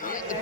Yeah.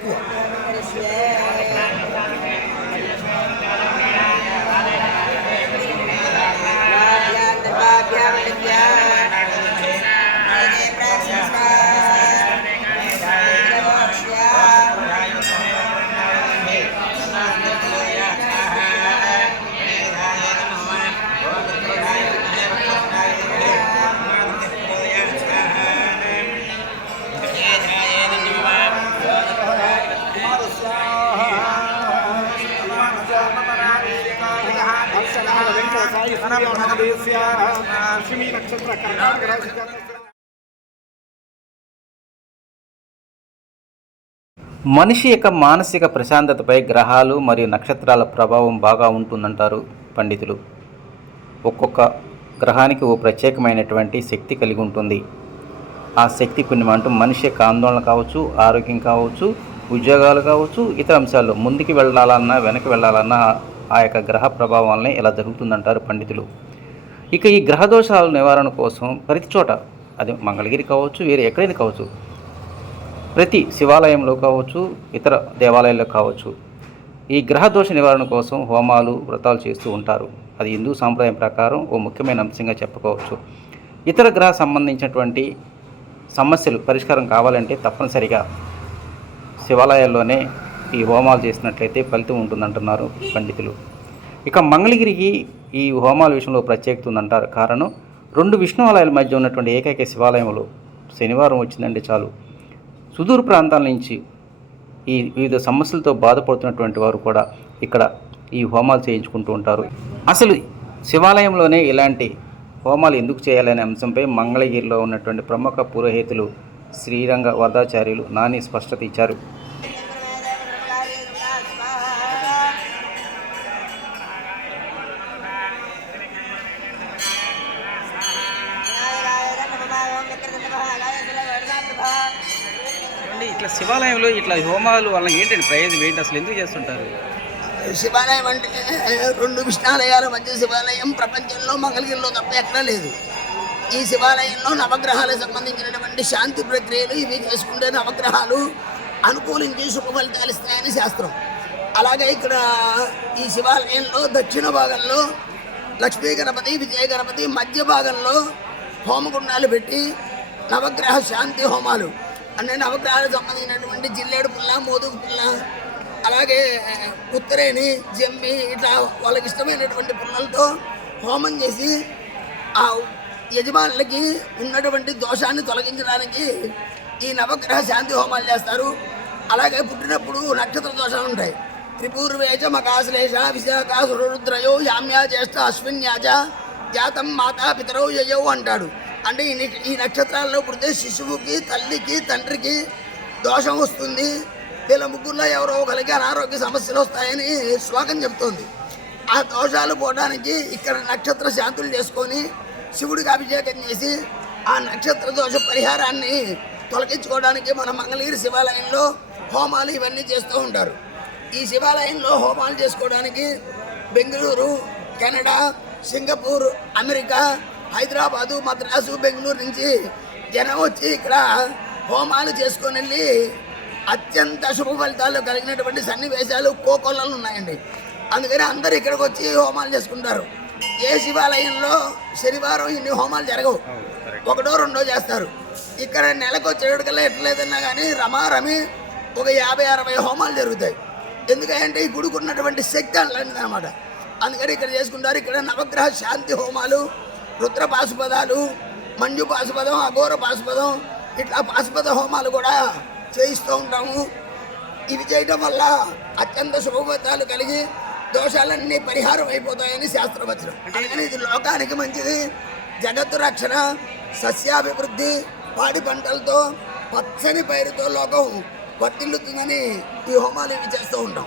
మనిషి యొక్క మానసిక ప్రశాంతతపై గ్రహాలు మరియు నక్షత్రాల ప్రభావం బాగా ఉంటుందంటారు పండితులు. ఒక్కొక్క గ్రహానికి ఓ ప్రత్యేకమైనటువంటి శక్తి కలిగి ఉంటుంది. ఆ శక్తి పుణ్యం అంటూ మనిషి యొక్క ఆందోళన కావచ్చు ఆరోగ్యం కావచ్చు ఉద్యోగాలు కావచ్చు ఇతర అంశాల్లో ముందుకు వెళ్ళాలన్నా వెనక్కి వెళ్ళాలన్నా ఆ యొక్క గ్రహ ప్రభావాలనే ఇలా జరుగుతుందంటారు పండితులు? ఇక ఈ గ్రహ దోషాల నివారణ కోసం ప్రతి చోట అది మంగళగిరి కావచ్చు వేరే ఎక్కడైనా కావచ్చు ప్రతి శివాలయంలో కావచ్చు ఇతర దేవాలయాల్లో కావచ్చు ఈ గ్రహ దోష నివారణ కోసం హోమాలు వ్రతాలు చేస్తూ ఉంటారు. అది హిందూ సాంప్రదాయం ప్రకారం ఓ ముఖ్యమైన అంశంగా చెప్పుకోవచ్చు. ఇతర గ్రహ సంబంధించినటువంటి సమస్యలు పరిష్కారం కావాలంటే తప్పనిసరిగా శివాలయాల్లోనే ఈ హోమాలు చేసినట్లయితే ఫలితం ఉంటుందంటున్నారు పండితులు. ఇక మంగళగిరికి ఈ హోమాల విషయంలో ప్రత్యేకత ఉందంటారు. కారణం రెండు విష్ణువాలయాల మధ్య ఉన్నటువంటి ఏకైక శివాలయంలో శనివారం వచ్చిందంటే చాలు. సుదూర ప్రాంతాల నుంచి ఈ వివిధ సమస్యలతో బాధపడుతున్నటువంటి వారు కూడా ఇక్కడ ఈ హోమాలు చేయించుకుంటూ ఉంటారు. అసలు శివాలయంలోనే ఇలాంటి హోమాలు ఎందుకు చేయాలనే అంశంపై మంగళగిరిలో ఉన్నటువంటి ప్రముఖ పురోహితులు శ్రీరంగ వరదాచార్యులు నాని స్పష్టత ఇచ్చారు. ఇట్లా శివాలయంలో ఇట్లా హోమాలు వల్ల ఏంటండి ప్రయోజనం? ఏంటి అసలు ఎందుకు చేస్తుంటారు? శివాలయం అంటే రెండు విష్ణాలయాల మధ్య శివాలయం ప్రపంచంలో మంగళగిరిలో తప్ప ఎక్కడా లేదు. ఈ శివాలయంలో నవగ్రహాలకు సంబంధించినటువంటి శాంతి ప్రక్రియలు ఇవి చేసుకుంటే నవగ్రహాలు అనుకూలించి శుభ ఫలితాలు ఇస్తాయని శాస్త్రం. అలాగే ఇక్కడ ఈ శివాలయంలో దక్షిణ భాగంలో లక్ష్మీ గణపతి విజయ గణపతి మధ్య భాగంలో హోమగుండాలు పెట్టి నవగ్రహ శాంతి హోమాలు. అంటే నవగ్రహాలకు సంబంధించినటువంటి జిల్లేడు పుల్ల మోదుగు పుల్ల అలాగే ఉత్తరేణి జమ్మి ఇట్లా వాళ్ళకి ఇష్టమైనటువంటి పుల్లలతో హోమం చేసి ఆ యజమానులకి ఉన్నటువంటి దోషాన్ని తొలగించడానికి ఈ నవగ్రహ శాంతి హోమాలు చేస్తారు. అలాగే పుట్టినప్పుడు నక్షత్ర దోషాలు ఉంటాయి. త్రిపూర్వేచ మకాశ్లేష విశాఖ సురుద్రయో యామ్యా జ్యేష్ఠ అశ్విన్యాచ జాతం మాతా పితరౌ యయౌ అంటాడు. అంటే ఈ ఈ నక్షత్రాల్లో పుడితే శిశువుకి తల్లికి తండ్రికి దోషం వస్తుంది. వీళ్ళ ముగ్గురులో ఎవరో ఒకరికి అనారోగ్య సమస్యలు వస్తాయని శ్లోకం చెప్తోంది ఆ దోషాలు పోవడానికి ఇక్కడ నక్షత్ర శాంతులు చేసుకొని శివుడికి అభిషేకం చేసి ఆ నక్షత్ర దోష పరిహారాన్ని తొలగించుకోవడానికి మన మంగళగిరి శివాలయంలో హోమాలు ఇవన్నీ చేస్తూ ఉంటారు. ఈ శివాలయంలో హోమాలు చేసుకోవడానికి Bengaluru Canada Singapore America Hyderabad Madras Bengaluru నుంచి జనం వచ్చి ఇక్కడ హోమాలు చేసుకొని వెళ్ళి అత్యంత శుభ ఫలితాలు కలిగినటువంటి సన్నివేశాలు కోకొల్లలు ఉన్నాయండి. అందుకని అందరు ఇక్కడికి వచ్చి హోమాలు చేసుకుంటారు. ఏ శివాలయంలో శనివారం ఇన్ని హోమాలు జరగవు. ఒకటో రెండో చేస్తారు. ఇక్కడ నెలకు వచ్చేటికల్లా ఎట్లేదన్నా కానీ రమారమి ఒక యాభై అరవై హోమాలు జరుగుతాయి. ఎందుకంటే ఈ గుడికి ఉన్నటువంటి శక్తి అలాంటిది అనమాట అందుకని ఇక్కడ చేసుకుంటారు. ఇక్కడ నవగ్రహ శాంతి హోమాలు రుద్ర పాశుపదాలు మంజు పాశుపదం అఘోర పాశుపదం ఇట్లా పాశుపద హోమాలు కూడా చేయిస్తూ ఉంటాము. ఇవి చేయడం వల్ల అత్యంత శుభఫలితాలు కలిగి దోషాలన్నీ పరిహారం అయిపోతాయని శాస్త్రవచనం. అందుకని ఇది లోకానికి మంచిది. జగత్తు రక్షణ సస్యాభివృద్ధి పాడి పంటలతో పచ్చని పైరుతో లోకం వర్తిల్లుతుందని ఈ హోమాలు ఇవి చేస్తూ ఉంటాం.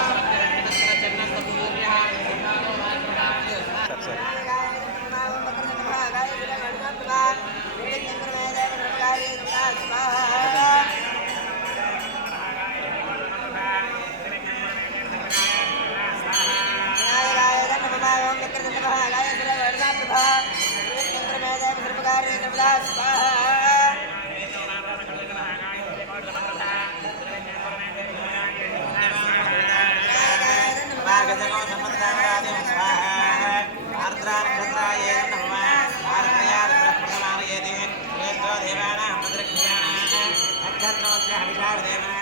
خلاص لا يعني مش عارف يعني